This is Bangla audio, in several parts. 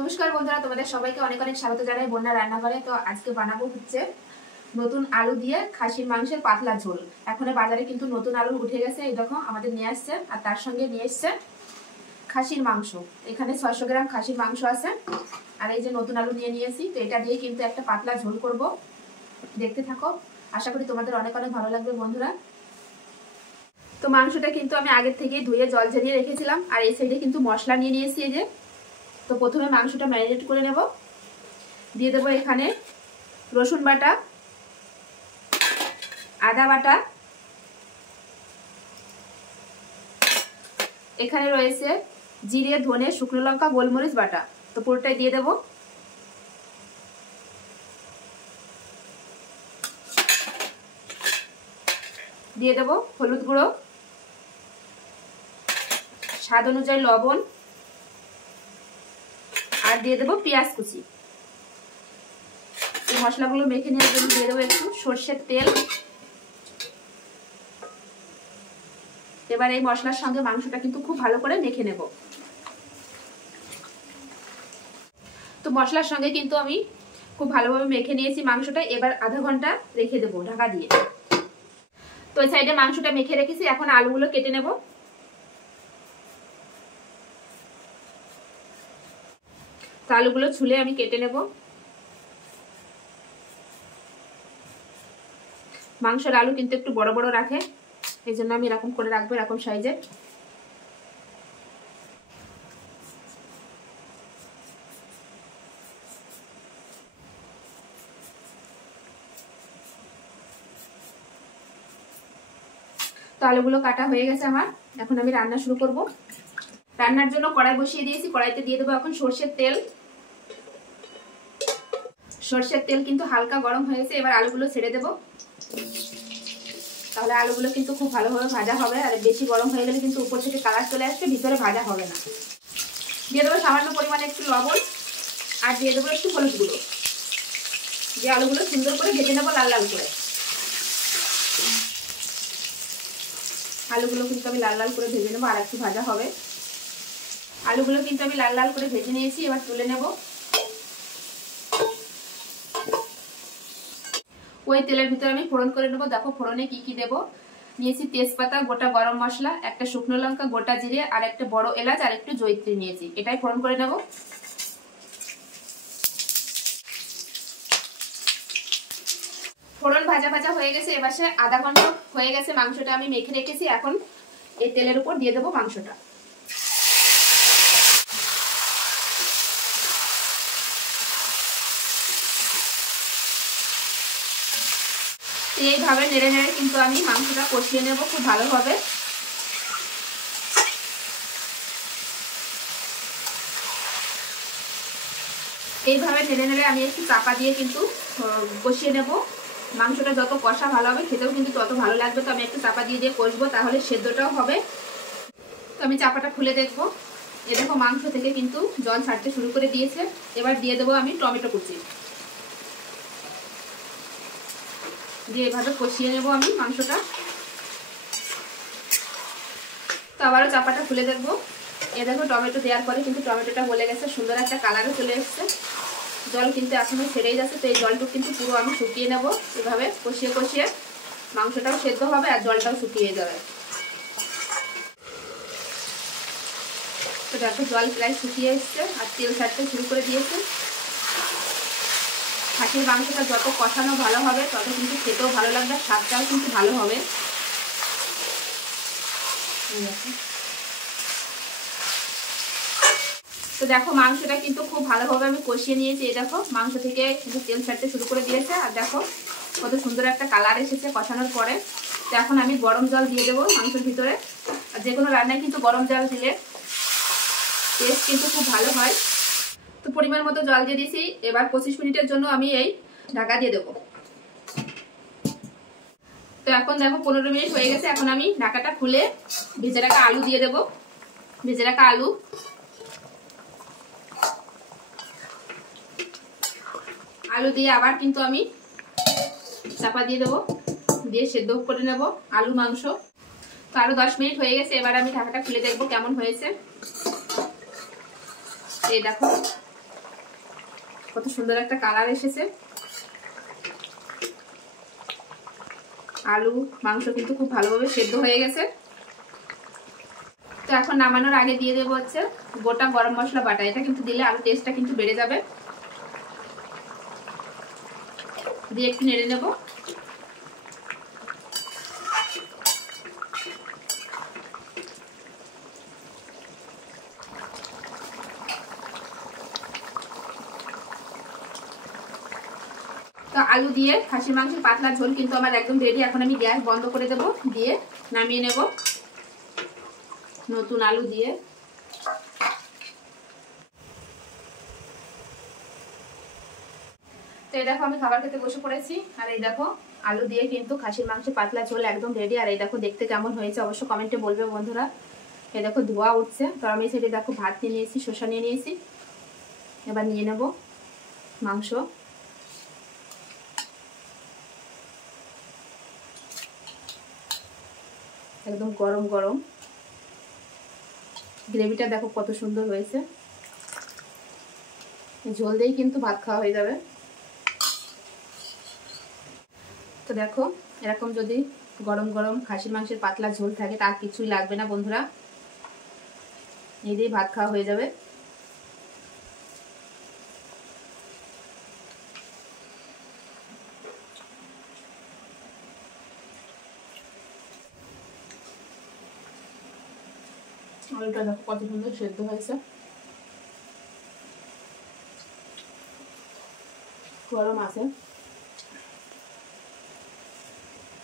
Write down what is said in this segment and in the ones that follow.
নমস্কার বন্ধুরা, তোমাদের সবাইকে অনেক অনেক স্বাগত জানাই বন্যা রান্নাঘরে। তো আজকে বানাবো হচ্ছে নতুন আলু দিয়ে খাসির মাংসের পাতলা ঝোল। এখন বাজারে কিন্তু নতুন আলু উঠে গেছে, এই দেখো আমাদের নিয়ে আসছে। আর তার সঙ্গে নিয়ে এসছে খাসির মাংস। এখানে 600 গ্রাম খাসির মাংস আছে। আর এই যে নতুন আলু নিয়ে নিয়েছি, তো এটা দিয়ে কিন্তু একটা পাতলা ঝোল করব। দেখতে থাকো, আশা করি তোমাদের অনেক অনেক ভালো লাগবে বন্ধুরা। তো মাংসটা কিন্তু আমি আগের থেকেই ধুয়ে জল ঝরিয়ে রেখেছিলাম। আর এই সাইডে কিন্তু মশলা নিয়ে নিয়েছি। এই যে, তো প্রথমে মাংসটা ম্যারিনেট করে নেব। দিয়ে দেবো এখানে রসুন বাটা, আদা বাটা, এখানে রয়েছে জিরে, ধনে, শুকনো লঙ্কা, গোলমরিচ বাটা। তো পুরোটাই দিয়ে দেব। দিয়ে দেব হলুদ গুঁড়ো, স্বাদ অনুযায়ী লবণ, আর দিয়ে দেবো পেঁয়াজ কুচি। এই মশলাগুলো মেখে নেওয়ার জন্য দিয়ে দেবো একটু সর্ষের তেল। এবার এই মশলার সঙ্গে মাংসটা কিন্তু খুব ভালো করে মেখে নেব। তো মশলার সঙ্গে কিন্তু আমি খুব ভালোভাবে মেখে নিয়েছি মাংসটা। এবার আধা ঘন্টা রেখে দেবো ঢাকা দিয়ে। তো এই সাইডে মাংসটা মেখে রেখেছি, এখন আলুগুলো কেটে নেব। তো আলুগুলো ছুলে আমি কেটে নেব। মাংসের আলু কিন্তু একটু বড় বড় রাখে, এই জন্য আমি এরকম করে রাখবো, এরকম সাইজে। তো আলুগুলো কাটা হয়ে গেছে আমার। এখন আমি রান্না শুরু করব। রান্নার জন্য কড়াই বসিয়ে দিয়েছি। কড়াইতে দিয়ে দেবো এখন সর্ষের তেল। সর্ষের তেল কিন্তু হালকা গরম হয়েছে। এবার আলুগুলো ছেড়ে দেব। তাহলে আলুগুলো কিন্তু খুব ভালোভাবে ভাজা হবে। আর বেশি গরম হয়ে গেলে কিন্তু উপর থেকে কালার চলে আসবে, ভিতরে ভাজা হবে না। দিয়ে দেবো সামান্য পরিমাণে একটু লবণ, আর দিয়ে দেবো একটু হলুদ গুঁড়ো। দিয়ে আলুগুলো সুন্দর করে ভেজে নেবো লাল লাল করে। আলুগুলো কিন্তু আমি লাল লাল করে ভেজে নেবো, আর একটু ভাজা হবে। আলুগুলো কিন্তু আমি লাল লাল করে ভেজে নিয়েছি। এবার তুলে নেব। ওই তেলের ভিতরে আমি ফোড়ন করে নেবো। দেখো ফোড়নে কি কি দেবো। নিয়েছি তেজপাতা, গোটা গরম মশলা, একটা শুকনো লঙ্কা, গোটা জিরে, আর একটা বড় এলাচ, আর একটু জয়িত্রী নিয়েছি। এটাই ফোড়ন করে নেব। ফোড়ন ভাজা ভাজা হয়ে গেছে। এবার সে আধা ঘন্টা হয়ে গেছে মাংসটা আমি মেখে রেখেছি। এখন এই তেলের উপর দিয়ে দেবো মাংসটা। এইভাবে নেড়ে নেড়ে কিন্তু আমি মাংসটা কষিয়ে নেব খুব ভালোভাবে। এইভাবে নেড়ে নেড়ে আমি একটু চাপা দিয়ে কিন্তু কষিয়ে নেব। মাংসটা যত কষা ভালো হবে, খেতেও কিন্তু তত ভালো লাগবে। তো আমি একটু চাপা দিয়ে দিয়ে কষবো, তাহলে সেদ্ধটাও হবে। তো আমি চাপাটা খুলে দেখবো। এ দেখো মাংস থেকে কিন্তু জল ছাড়তে শুরু করে দিয়েছে। এবার দিয়ে দেবো আমি টমেটো কুচি। দিয়ে এভাবে কষিয়ে নেব আমি মাংসটা। তো আবারও চাপাটা খুলে দেখবো। এ দেখো টমেটো দেওয়ার পরে কিন্তু টমেটোটা গলে গেছে, সুন্দর একটা কালারও চলে এসছে। জল কিন্তু এখনো ছেড়েই যাচ্ছে। তো এই জলটুকু কিন্তু পুরো আমি শুকিয়ে নেব। এভাবে কষিয়ে কষিয়ে মাংসটাও সেদ্ধ হবে আর জলটাও শুকিয়ে যাবে। তো দেখো জল প্রায় শুকিয়ে এসছে আর তেল ছাড়তে শুরু করে দিয়েছে। খাসির মাংসটা যত কষানো ভালো হবে, তত কিন্তু খেতেও ভালো লাগবে, স্বাদটাও কিন্তু ভালো হবে। তো দেখো মাংসটা কিন্তু খুব ভালোভাবে আমি কষিয়ে নিয়েছি। এই দেখো মাংস থেকে কিন্তু তেল ছাড়তে শুরু করে দিয়েছে। আর দেখো কত সুন্দর একটা কালার এসেছে কষানোর পরে। তো এখন আমি গরম জল দিয়ে দেবো মাংসের ভিতরে। আর যে কোনো রান্নায় কিন্তু গরম জল দিলে টেস্ট কিন্তু খুব ভালো হয়। তো পরিমাণ মতো জল দিয়ে দিয়েছি। এবার 25 মিনিটের জন্য আমি এই ঢাকা দিয়ে দেবো। তো এখন দেখো 15 মিনিট হয়ে গেছে। এখন আমি ঢাকাটা খুলে ভেজে রাখা আলু দিয়ে দেবো। ভেজে রাখা আলু, আলু দিয়ে আবার কিন্তু আমি চাপা দিয়ে দেবো, দিয়ে সেদ্ধ করে নেব আলু মাংস। তো আরো 10 মিনিট হয়ে গেছে। এবার আমি ঢাকাটা খুলে দেখবো কেমন হয়েছে। এই দেখো কত সুন্দর একটা কালার এসেছে। আলু মাংস কিন্তু খুব ভালোভাবে সেদ্ধ হয়ে গেছে। তো এখন নামানোর আগে দিয়ে দেবো হচ্ছে গোটা গরম মশলা বাটা। এটা কিন্তু দিলে আলু টেস্টটা কিন্তু বেড়ে যাবে। দিয়ে একটু নেড়ে নেব। তো আলু দিয়ে খাসির মাংসের পাতলা ঝোল কিন্তু আমার একদম রেডি। এখন আমি গ্যাস বন্ধ করে দেব, দিয়ে নামিয়ে নেব নতুন আলু দিয়ে। তো এই দেখো আমি খাবার খেতে বসে পড়েছি। আর এই দেখো আলু দিয়ে কিন্তু খাসির মাংসের পাতলা ঝোল একদম রেডি। আর এই দেখো দেখতে কেমন হয়েছে অবশ্য কমেন্টে বলবে বন্ধুরা। এই দেখো ধোয়া উঠছে। তো আমি সেটা দেখো ভাত নিয়ে নিয়েছি, শসা নিয়ে নিয়েছি। এবার নিয়ে নেব মাংস। একদম গরম গরম গ্রেভিটা দেখো কত সুন্দর হয়েছে। ঝোল দিয়েই কিন্তু ভাত খাওয়া হয়ে যাবে। তো দেখো এরকম যদি গরম গরম খাসির মাংসের পাতলা ঝোল থাকে তার কিছুই লাগবে না বন্ধুরা, এই দিয়ে ভাত খাওয়া হয়ে যাবে। আলুটা দেখো কত সুন্দর সেদ্ধ হয়েছে। গরম আছে,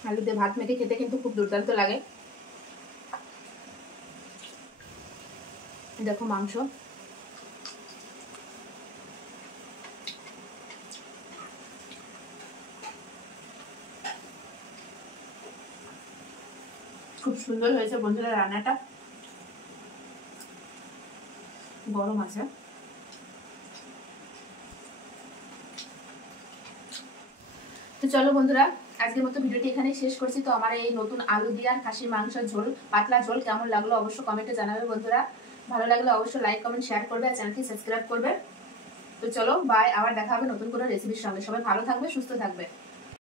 আলু দিয়ে ভাত মেখে খেতে কিন্তু খুব দুর্দান্ত লাগে। দেখো মাংস খুব সুন্দর হয়েছে বন্ধুরা। রান্নাটা গরম আছে। তো চলো বন্ধুরা আজকের মতো ভিডিওটি এখানেই শেষ করছি। তো আমার এই নতুন আলু দিয়ে আর খাসির মাংসের ঝোল পাতলা ঝোল কেমন লাগলো অবশ্যই কমেন্টে জানাবে বন্ধুরা। ভালো লাগলে অবশ্যই লাইক কমেন্ট শেয়ার করবে আর চ্যানেলটি সাবস্ক্রাইব করবে। তো চলো বাই, আবার দেখা হবে নতুন কোনো রেসিপির সঙ্গে। সবাই ভালো থাকবে, সুস্থ থাকবে।